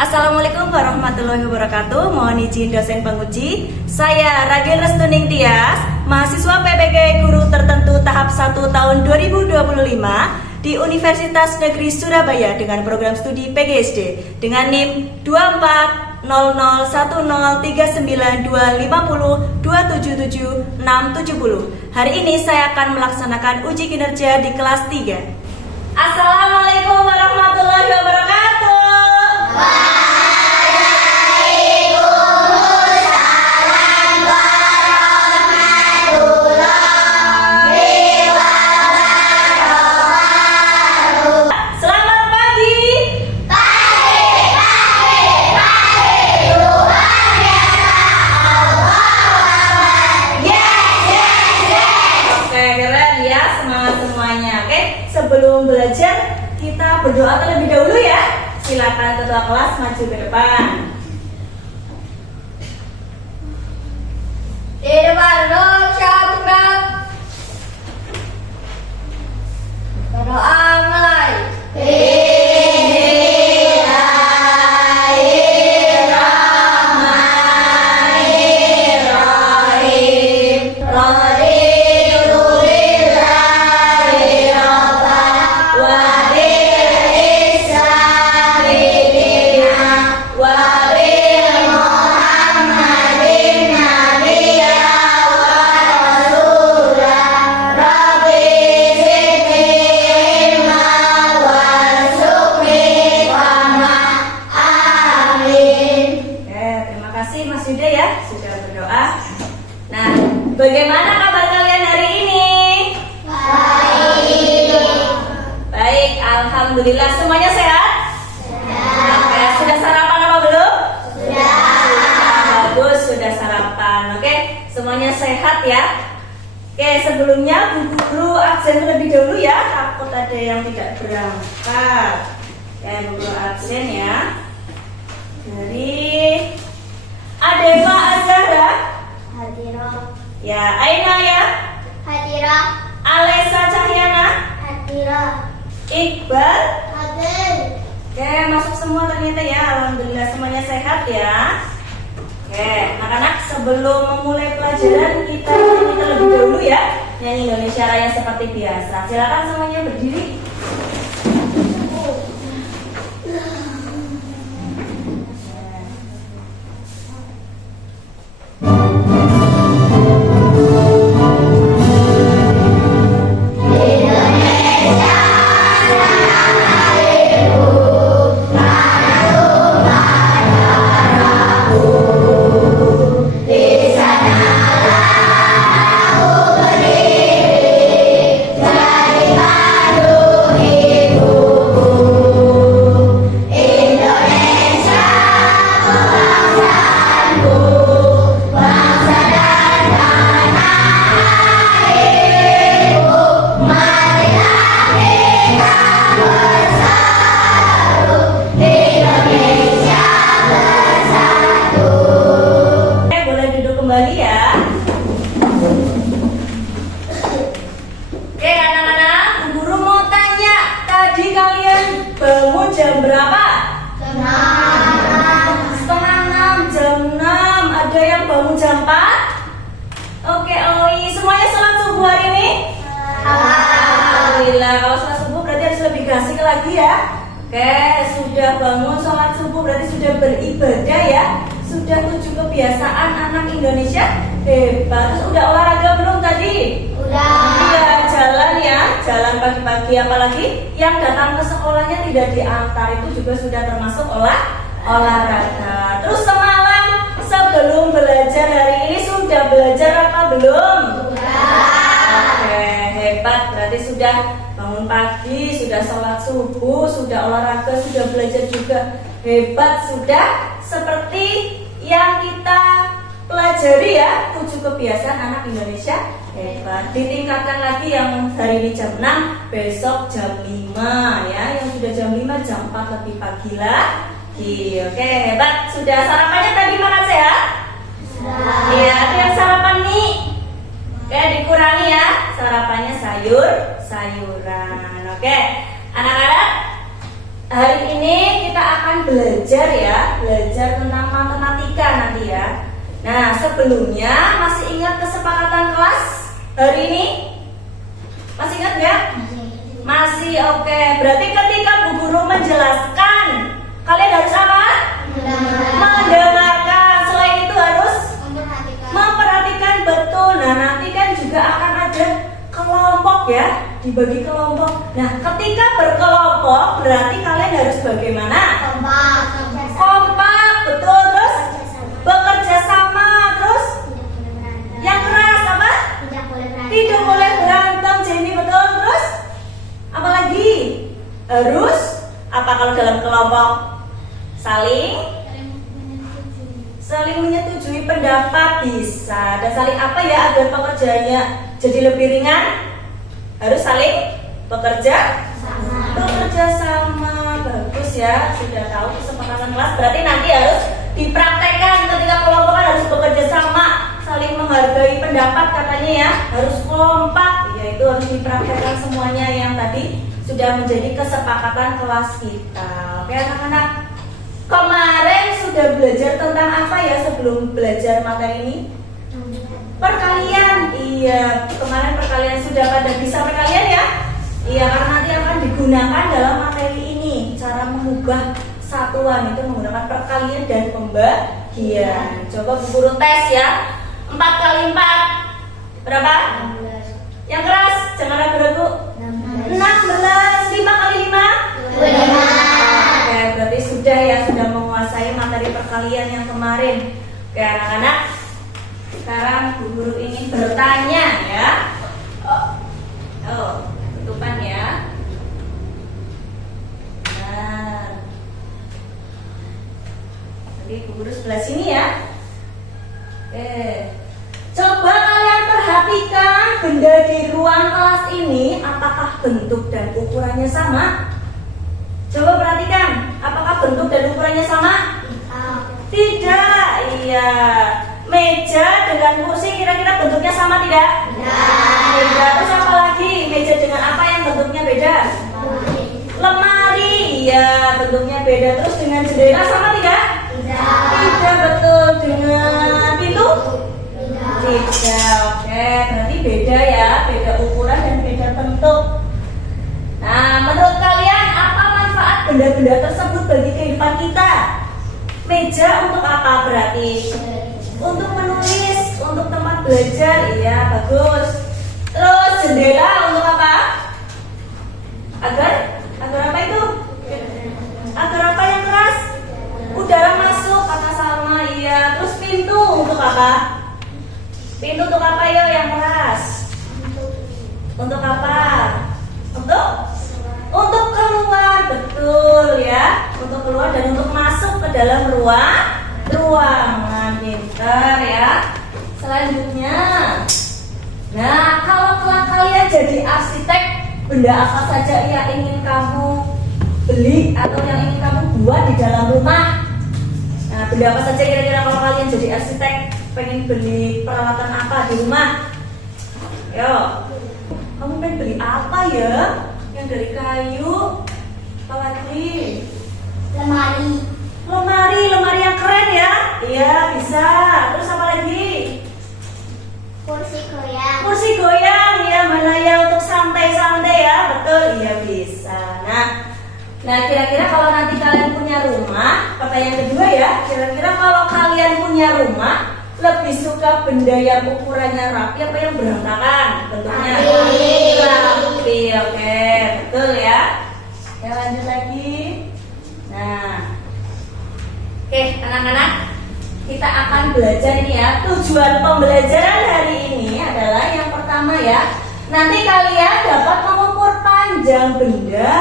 Assalamualaikum warahmatullahi wabarakatuh. Mohon izin dosen penguji. Saya Ragil Restuning Tias, mahasiswa PPG Guru Tertentu tahap 1 tahun 2025 di Universitas Negeri Surabaya dengan program studi PGSD dengan NIM 24001039250277670. Hari ini saya akan melaksanakan uji kinerja di kelas 3. Assalamualaikum warahmatullahi wabarakatuh. Sebelum belajar, kita berdoa terlebih dahulu ya. Silakan ketua kelas maju ke depan. Di depan dong, siapa? Berdoa mulai. Bagaimana kabar kalian hari ini? Baik, alhamdulillah. Semuanya sehat? Oke, sudah sarapan apa belum? Bagus, sudah sarapan. Oke, semuanya sehat ya. Oke, sebelumnya Bu Guru absen terlebih dahulu ya. Takut ada yang tidak berangkat. Oke, Bu Guru absen ya. Dari Adeva Azhara. Hadirah. Ya, Aina ya. Hadirah. Alesa Cahyana. Hadirah. Iqbal. Hadir. Oke, masuk semua ternyata ya. Alhamdulillah semuanya sehat ya. Oke, anak-anak sebelum memulai pelajaran kita nyanyi terlebih dahulu ya. Nyanyi Indonesia Raya seperti biasa. Silakan semuanya berdiri. Jam berapa? Setengah 6, jam 6. Ada yang bangun jam 4? Oke, Oi. Semuanya sholat subuh hari ini? Alhamdulillah. Kalau sholat subuh berarti harus lebih gasik lagi ya. Oke, sudah bangun sholat subuh berarti sudah beribadah ya. Sudah 7 kebiasaan anak Indonesia. Hebat. Terus udah olahraga belum tadi? Udah. Iya, jalan ya. Jalan pagi-pagi, apalagi yang datang ke sekolahnya tidak diantar itu juga sudah termasuk olahraga. Terus semalam sebelum belajar hari ini sudah belajar apa belum? Oke, hebat. Berarti sudah bangun pagi, sudah sholat subuh, sudah olahraga, sudah belajar juga. Hebat, sudah seperti yang kita pelajari ya, 7 kebiasaan anak Indonesia. Hebat. Ditingkatkan lagi yang hari ini jam 6, besok jam 5 ya. Yang sudah jam 5, jam 4 lebih pagi lagi. Oke, hebat. Sudah sarapannya tadi makan sehat? Iya, ada yang sarapan nih. Oke, dikurangi ya. Sarapannya sayuran. Oke, anak-anak hari ini kita akan belajar ya, belajar tentang matematika nanti ya. Nah, sebelumnya masih ingat kesepakatan kelas hari ini? Masih ingat ya? Masih, oke. Berarti ketika Bu Guru menjelaskan, kalian harus apa? Mendengarkan. Selain itu harus memperhatikan betul. Nah, nanti kan juga akan ada kelompok ya, dibagi kelompok. Nah, ketika berkelompok berarti kalian harus bagaimana? Kompak, betul. Terus bekerja sama. Terus yang keras apa? Tidak boleh berantem, Jenny, betul. Terus apalagi? Harus apa kalau dalam kelompok? Saling menyetujui pendapat bisa. Dan saling apa ya agar pekerjaannya jadi lebih ringan? Harus saling bekerja sama. Bagus ya, sudah tahu kesepakatan kelas. Berarti nanti harus dipraktekkan ketika kelompok kan harus bekerja sama, saling menghargai pendapat katanya ya, harus kompak. Ya itu harus dipraktekkan semuanya yang tadi sudah menjadi kesepakatan kelas kita. Oke anak-anak, kemarin sudah belajar tentang apa ya sebelum belajar materi ini? Perkalian. Iya, kemarin perkalian sudah pada bisa perkalian ya? Iya, karena nanti akan digunakan dalam materi ini. Cara mengubah satuan itu menggunakan perkalian dan pembagian. Coba Bu Guru tes ya. 4 kali 4 berapa? Yang keras, jangan ragu-ragu. 16. 5 kali 5? 25. Oke, berarti sudah ya, sudah menguasai materi perkalian yang kemarin. Oke anak-anak, sekarang Bu Guru ingin bertanya ya. Tutupan ya. Nah, jadi Bu Guru sebelah sini ya. Coba kalian perhatikan benda di ruang kelas ini, apakah bentuk dan ukurannya sama? Coba perhatikan, apakah bentuk dan ukurannya sama? Tidak. Iya. Meja dengan kursi kira-kira bentuknya sama tidak? Tidak. Terus apa lagi? Meja dengan apa yang bentuknya beda? Lemari. Iya, bentuknya beda. Terus dengan jendela sama tidak? Tidak, betul. Dengan pintu? Tidak. Oke, berarti beda ya, beda ukuran dan beda bentuk. Nah, menurut kalian apa manfaat benda-benda tersebut bagi kehidupan kita? Meja untuk apa berarti? Untuk menulis, untuk tempat belajar. Iya, bagus. Terus jendela untuk apa? Agar apa itu? Agar apa yang keras? Udara masuk, kata Salma. Iya. Terus pintu untuk apa? Pintu untuk apa yo yang keras? Untuk apa? Untuk keluar, betul ya. Untuk keluar dan untuk masuk ke dalam ruangan. Pintar ya. Selanjutnya, nah kalau kelak kalian jadi arsitek, benda apa saja yang ingin kamu beli atau yang ingin kamu buat di dalam rumah? Nah, benda apa saja kira-kira kalau kalian jadi arsitek pengen beli peralatan apa di rumah? Yo, kamu pengen beli apa ya? Yang dari kayu, apa lagi? Lemari yang keren ya? Iya, bisa. Terus apa lagi? Kursi goyang ya, mana ya untuk santai-santai ya? Betul, iya bisa. Nah kira-kira kalau nanti kalian punya rumah, pertanyaan kedua ya, kira-kira kalau kalian punya rumah lebih suka benda yang ukurannya rapi apa yang berantakan bentuknya? Rapi, oke, betul ya. Ya lanjut lagi. Nah, oke anak-anak, kita akan belajar ini ya. Tujuan pembelajaran hari ini adalah yang pertama ya, nanti kalian dapat mengukur panjang benda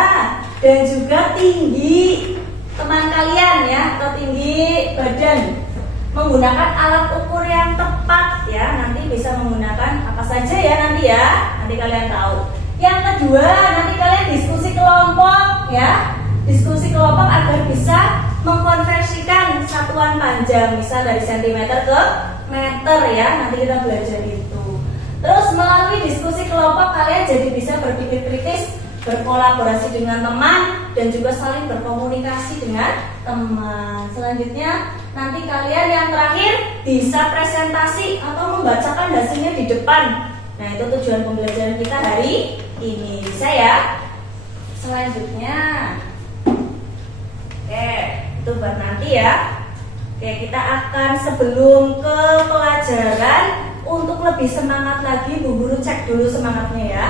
dan juga tinggi teman kalian ya, atau tinggi badan, menggunakan alat ukur yang tepat ya. Nanti bisa menggunakan apa saja ya nanti ya, nanti kalian tahu. Yang kedua, nanti kalian diskusi kelompok ya, diskusi kelompok agar bisa mengkonversikan satuan panjang, misal dari sentimeter ke meter ya, nanti kita belajar itu. Terus melalui diskusi kelompok kalian jadi bisa berpikir kritis, berkolaborasi dengan teman dan juga saling berkomunikasi dengan teman. Selanjutnya nanti kalian yang terakhir bisa presentasi atau membacakan hasilnya di depan. Nah, itu tujuan pembelajaran kita hari ini. Bisa ya? Selanjutnya, oke, itu buat nanti ya. Oke, kita akan sebelum ke pelajaran, untuk lebih semangat lagi, Bu Guru cek dulu semangatnya ya.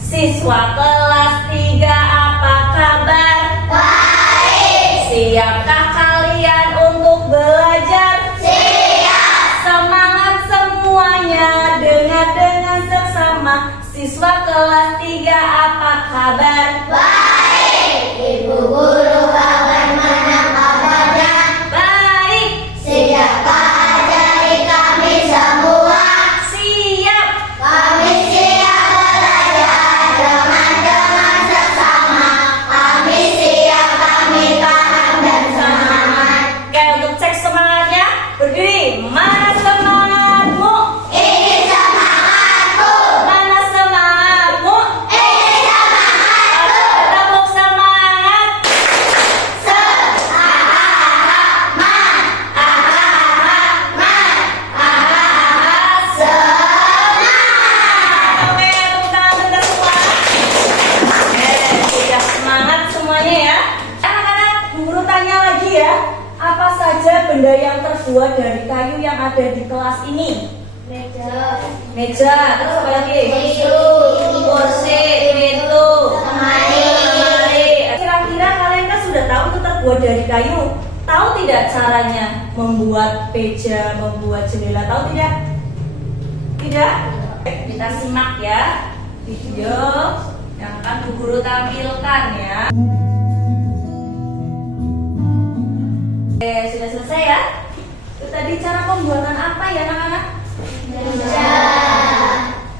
Siswa kelas 3 apa kabar? Baik. Siapkah kalian untuk belajar? Siap. Semangat semuanya, dengar dengan seksama. Siswa kelas 3 apa kabar? Baik. Ibu guru bagaimana kabarnya? Baik. Siapkah ajari kami semua? Siap. Kami siap belajar dengan sesama. Kami siap, kami paham dan semangat. Oke, untuk cek semangatnya, berdiri. Mana semangatmu? Ini semangatku. Mana semangatmu? Ini semangatku. Tepuk semangat. Oke, tepuk tangan untuk semua. Oke, sudah semangat semuanya ya. Anak-anak, Bu Guru tanya lagi ya. Apa saja benda yang terbuat dari kayu yang ada di kelas ini? Meja, terus apa lagi? Kursi, pintu, lemari. Kira-kira kalian kan sudah tahu itu terbuat dari kayu. Tahu tidak caranya membuat meja, membuat jendela? Tahu tidak? Tidak? Kita simak ya video yang akan Bu Guru tampilkan ya. Oke, sudah selesai ya? Itu tadi cara pembuatan apa ya anak-anak?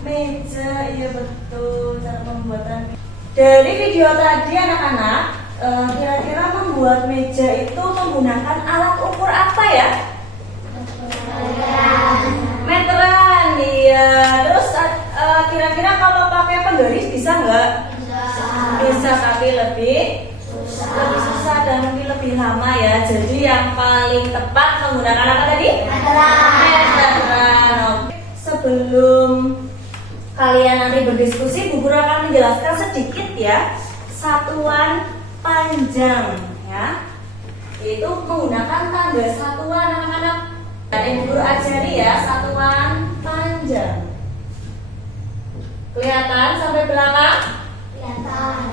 Meja, iya betul, cara pembuatan. Dari video tadi anak-anak, kira-kira membuat meja itu menggunakan alat ukur apa ya? Meteran, iya. Terus kira-kira kalau pakai penggaris bisa nggak? Bisa, tapi lebih susah dan mungkin lebih lama ya. Jadi yang paling tepat menggunakan apa tadi? Meteran. Sebelum kalian nanti berdiskusi, Bu Guru akan menjelaskan sedikit ya satuan panjang ya. Itu menggunakan tanda satuan anak-anak. Dan Bu Guru ajari ya satuan panjang. Kelihatan sampai belakang?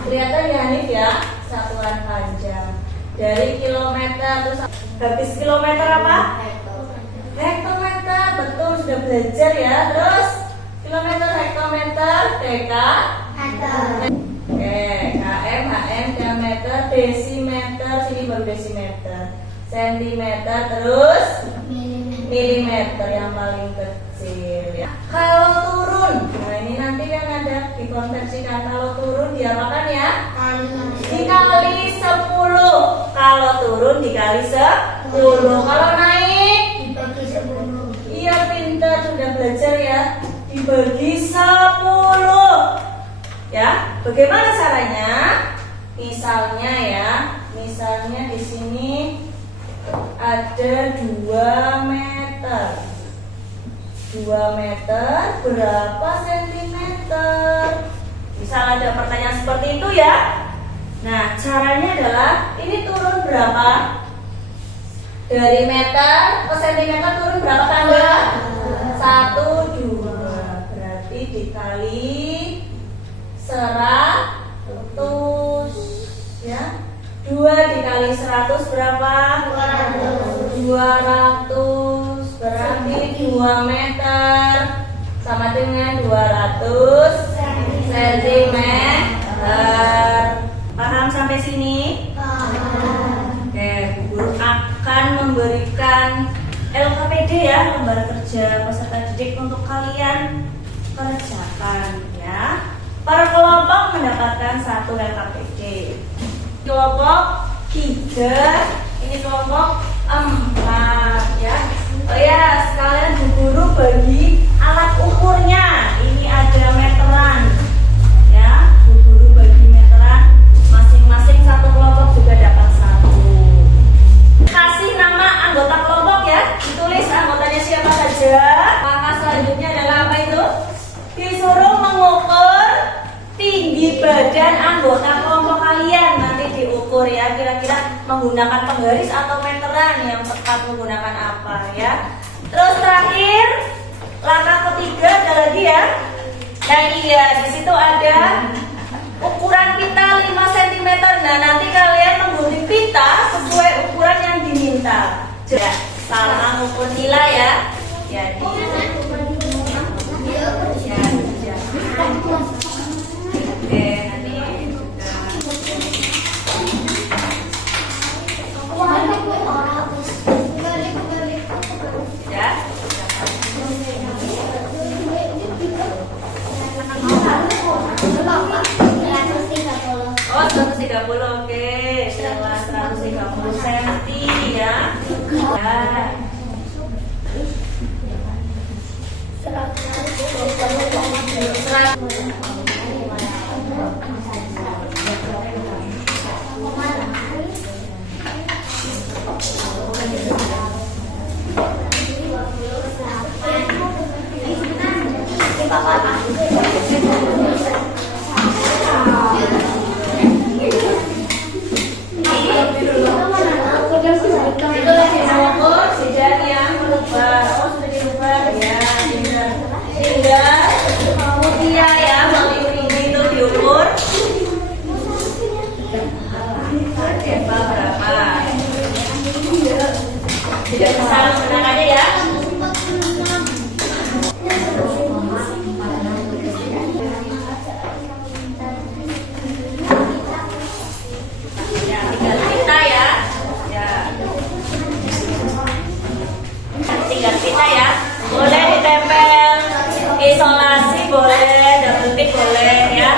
Kelihatan ya Hanif ya, satuan panjang. Dari kilometer terus habis kilometer apa? Hektometer, betul sudah belajar ya. Terus kilometer, hektometer, deka. Oke, km, hm, diameter, desimeter, sini baru desimeter. Sentimeter, terus milimeter yang paling kecil ya. Kalau turun, nah ini nanti yang ada dikonversikan. Kalau turun diapakan ya? Dikali 10. Kalau turun dikali 10. Kalau naik, iya pintar, sudah belajar ya. Dibagi 10. Ya, bagaimana caranya? Misalnya ya, misalnya di sini ada 2 meter. 2 meter berapa sentimeter? Misal ada pertanyaan seperti itu ya. Nah, caranya adalah ini turun berapa? Dari meter ke sentimeter turun berapa tangga? 1, 2. Berarti dikali 100 ya. 2 dikali 100 berapa? 200. Berarti 2 meter sama dengan 200 cm. Paham sampai sini? Oke, Bu Guru akan memberikan LKPD ya, lembar kerja peserta didik untuk kalian kerjakan ya. Per kelompok mendapatkan 1 LKPD. Kelompok 3, ini kelompok 4 ya. Oh ya, sekalian Bu Guru bagi alat ukurnya. Ini ada meteran ya, Bu Guru bagi meteran. badan anggota kelompok kalian nanti diukur ya, kira-kira menggunakan penggaris atau meteran yang tepat menggunakan apa ya. Terus terakhir langkah ketiga ada lagi ya. Nah iya, di situ ada ukuran pita 5 cm. Nah nanti kalian menggunting pita sesuai ukuran yang diminta. Ya, salah mengukur nilai ya. Jadi Oh 130, oke. Setelah 130 cm ya. Itu lagi mengukur sejajar yang berubah. Oh sudah dirubah ya. Sehingga mutiara ya melalui ini itu diukur. Berapa? Tidak besar menggunakannya ya. Tinggal kita ya, boleh ditempel isolasi, boleh double tip, boleh ya.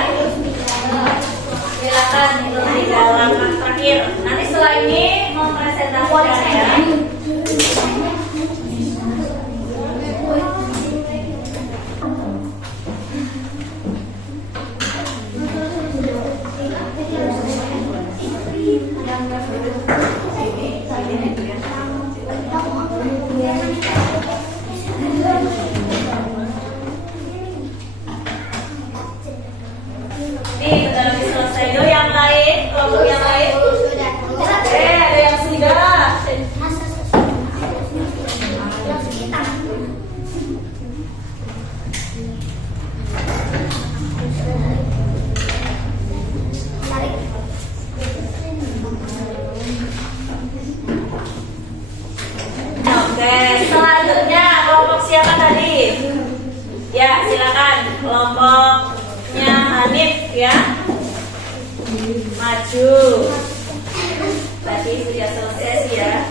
Silakan tinggal langkah terakhir. Nanti setelah ini mau presentasikan ya. Nih, udah lebih selesai. Yuk yang lain, kelompok yang lain. Ada yang sudah. Oke, selanjutnya kelompok siapa tadi? Ya, silakan kelompoknya Hanif ya. Maju. Tadi sudah selesai sih ya.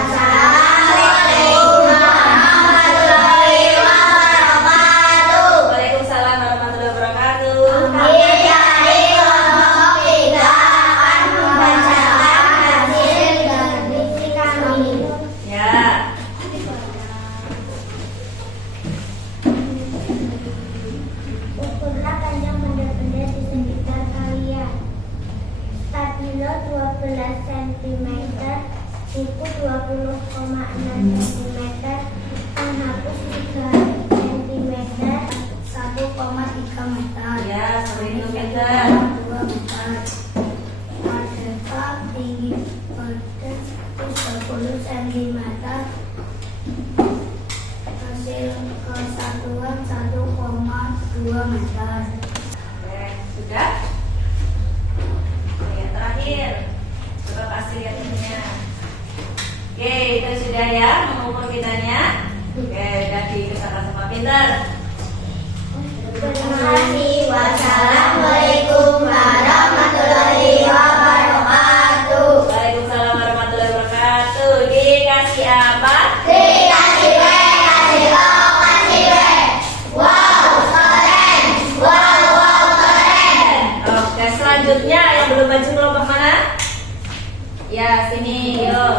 Assalamualaikum warahmatullahi wabarakatuh. Waalaikumsalam warahmatullahi wabarakatuh. Dari kelompok 3 akan membacakan hasil diskusi kami. Ya. Ukurlah panjang benda-benda di sekitar kalian. Stabilo 12 cm, buku 20,6 cm, penghapus 3 cm, 1,3 meter. Ya, seperti itu kita. 2 meter. Merdeka tinggi badan 30 cm. Hasil kesatuan 1,2 meter. Oke, sudah. Oke, terakhir. Coba kasih lihat ininya. Oke, itu sudah ya mengukur kitanya. Oke, udah dikesahkan sama pintar. Terima kasih. Wassalamualaikum warahmatullahi wabarakatuh. Waalaikumsalam warahmatullahi wabarakatuh. Dikasih apa? Dikasih W, kasih O, kasih W. Wow, keren. Wow, keren. Oke, selanjutnya yang belum maju kelompok mana? Ya, sini, yuk.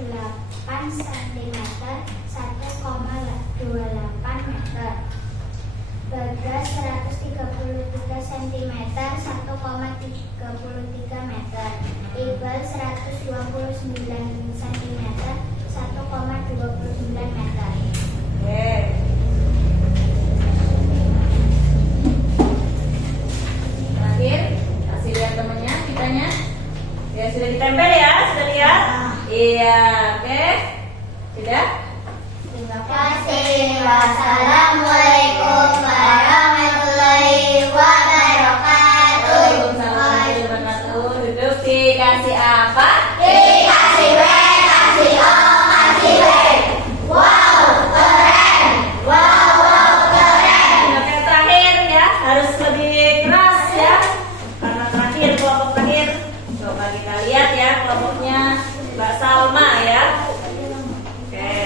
cm, 1,28 meter. Bagas 133 cm, 1,33 meter. Iqbal 129 cm, 1,29 meter. Oke. Terakhir, kasih lihat temennya, kitanya. Ya, sudah ditempel ya, sudah lihat? Iya, oke. Sudah? Terima kasih. Wassalamualaikum warahmatullahi wabarakatuh. Waalaikumsalam warahmatullahi wabarakatuh. Duduk, dikasih apa? Dikasih W, kasih O, kasih W. Wow, keren. Wow, wow, keren. Oke, terakhir ya, harus lebih keras ya. Karena terakhir, kelompok terakhir. Coba kita lihat ya kelompoknya Mbak Salma ya. Oke.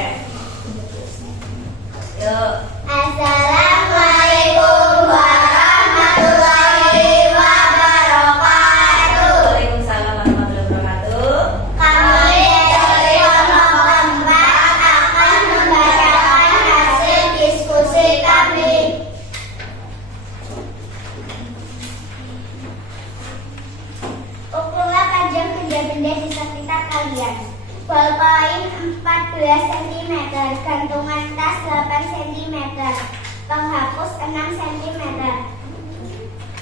Yuk. Assalamualaikum warahmatullahi wabarakatuh. Waalaikumsalam warahmatullahi wabarakatuh. Kami dari kelompok 4 akan membacakan hasil diskusi kami. Ukurlah panjang benda-benda di sekitar kalian. Ballpoint 14 cm, gantungan tas 8 cm, penghapus 6 cm,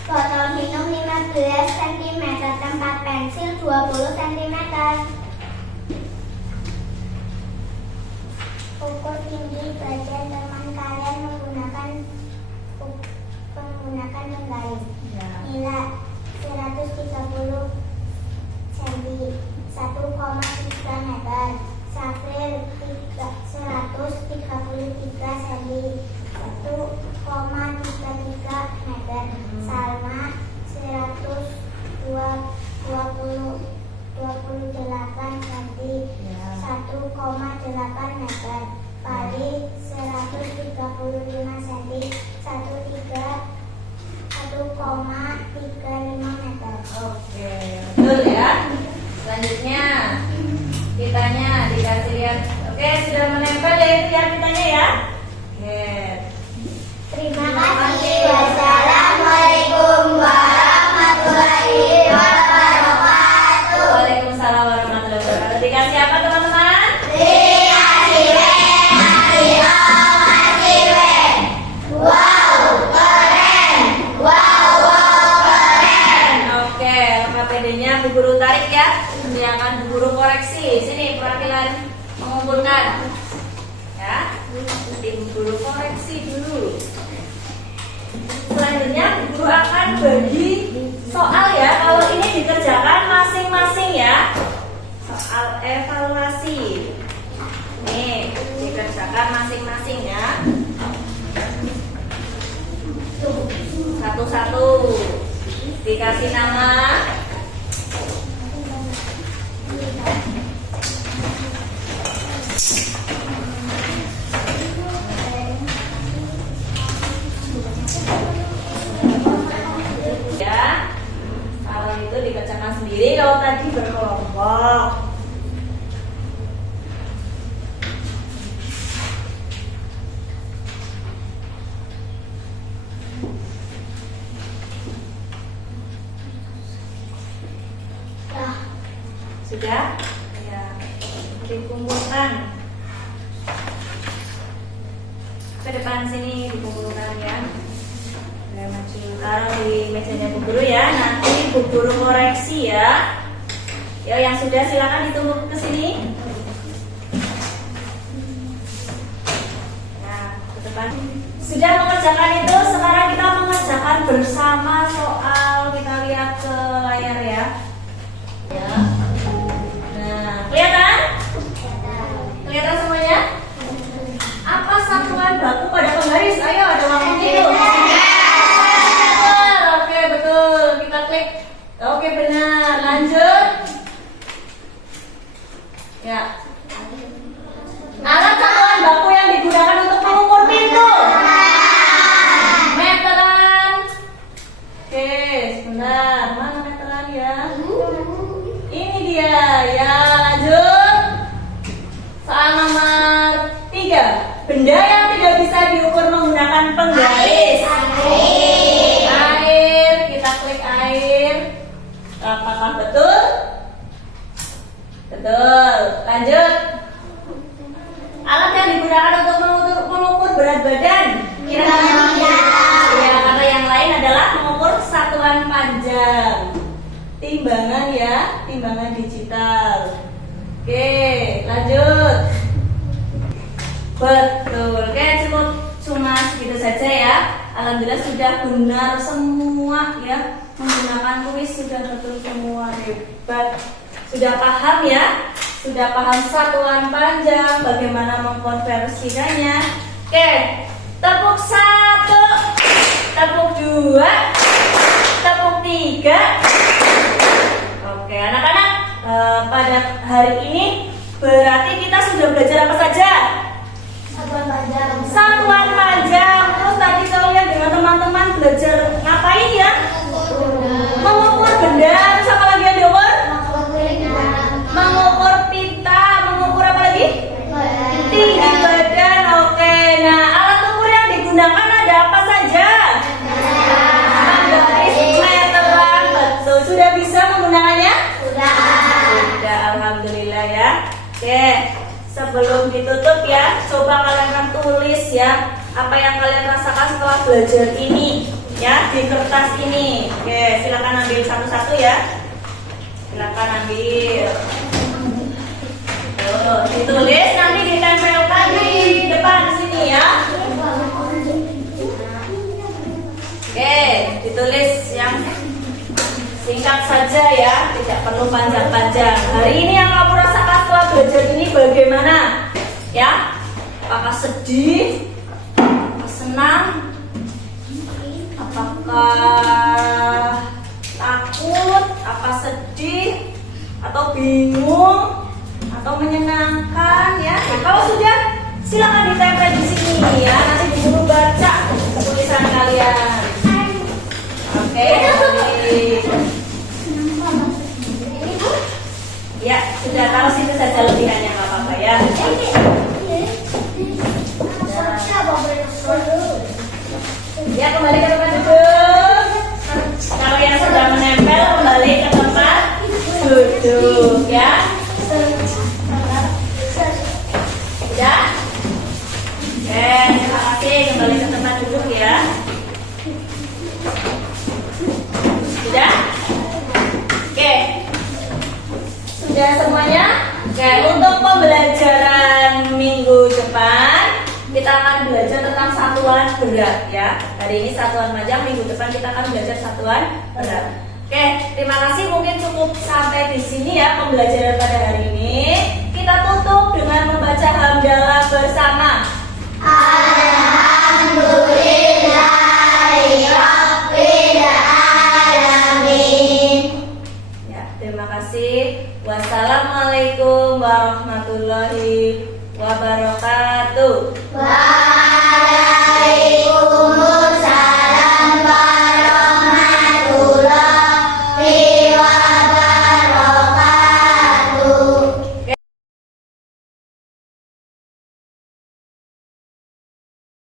botol minum 15 cm, tempat pensil 20 cm. Ukur tinggi badan teman kalian menggunakan menggayung. Nila 130 cm, 1,3 meter. Safril 133 cm, 1,33 meter. Salma 28 cm, 1,8 meter. Pali 135 cm, 1,35 meter. Oke, betul ya. Selanjutnya kitanya dikasih lihat. Oke, sudah menempel ya itu ya kitanya ya. Oke. Terima kasih. Wassalamualaikum warahmatullahi wabarakatuh. Waalaikumsalam warahmatullahi wabarakatuh. Dikasih apa teman-teman? Dikasih W, kasih O, kasih W. Wow, keren. Wow, wow, keren. Oke, KPD-nya Bu Guru tarik ya. Ini akan Bu Guru koreksi. Sini perwakilan mengumpulkan. Ya. Nanti Bu Guru koreksi dulu. Selanjutnya Bu Guru akan bagi soal ya. Kalau ini dikerjakan masing-masing ya. Soal evaluasi. Nih, dikerjakan masing-masing ya. Satu-satu. Dikasih nama. Ya, kalau itu dikerjakan sendiri, kalau tadi berkelompok. Sudah? Ya, dikumpulkan. Ke depan sini dikumpulkan ya. Udah maju, taruh di mejanya Bu Guru ya. Nanti Bu Guru koreksi ya. Ya, yang sudah silakan ditunggu ke sini. Nah, ke depan. Sudah mengerjakan itu, sekarang kita mengerjakan bersama soal. Kita lihat ke layar ya. Ya. Nah, kelihatan? Kelihatan semuanya? Apa satuan baku pada penggaris? Ayo, ada waktunya itu. Oke, betul. Kita klik. Oke, benar. Lanjut. Ya. Alat satuan baku yang digunakan untuk mengukur pintu. Meteran. Oke, sebentar. Mana meteran ya? Ini dia. Ya, lanjut. Soal nomor 3. Benda yang tidak bisa diukur menggunakan penggaris. Air. Kita klik air. Apakah betul? Betul. Lanjut. Alat yang digunakan untuk mengukur berat badan. Ya, kata yang lain adalah mengukur satuan panjang. Timbangan ya, timbangan digital. Oke, lanjut. Betul. Oke, cukup cuma segitu saja ya. Alhamdulillah sudah benar semua ya. Menggunakan kuis sudah betul semua, hebat. Sudah paham ya? Sudah paham satuan panjang, bagaimana mengkonversikannya. Oke, tepuk 1, tepuk 2, tepuk 3. Oke, anak-anak, pada hari ini berarti kita sudah belajar apa saja? Satuan panjang. Terus tadi kalian dengan teman-teman belajar ngapain ya? Mengukur benda. Terus apa lagi yang diukur? Mengukur pita. Mengukur apa lagi? Tinggi badan. Oke. Nah, alat ukur yang digunakan ada apa saja? Garis meteran. Betul. Sudah bisa menggunakannya? Sudah. Alhamdulillah ya. Oke. Sebelum ditutup ya, coba kalian tulis ya apa yang kalian rasakan setelah belajar ini ya di kertas ini. Oke, silakan ambil satu-satu ya. Silakan ambil. Tuh, ditulis nanti ditempelkan di depan sini ya. Oke, ditulis yang singkat saja ya, tidak perlu panjang-panjang. Hari ini yang kamu rasakan setelah belajar ini bagaimana? Ya, apakah sedih? Apakah senang? Apakah takut? Apa sedih? Atau bingung? Atau menyenangkan? Ya, nah, kalau sudah silakan ditempel di sini ya. Nanti disuruh baca tulisan kalian. Oke, ya, sudah tahu situ saja lebihannya nggak apa-apa ya. Ya, kembali ke tempat duduk. Kalau yang sudah menempel kembali ke tempat duduk ya. Sudah? Oke, terima kasih. Kembali ke tempat duduk ya. Sudah? Oke. Sudah semuanya? Oke, untuk pembelajaran minggu depan kita akan belajar tentang satuan berat ya. Hari ini satuan panjang, minggu depan kita akan belajar satuan berat. Oke, terima kasih. Mungkin cukup sampai di sini ya pembelajaran pada hari ini. Kita tutup dengan membaca hamdalah bersama. Terima kasih. Wassalamualaikum warahmatullahi wabarakatuh.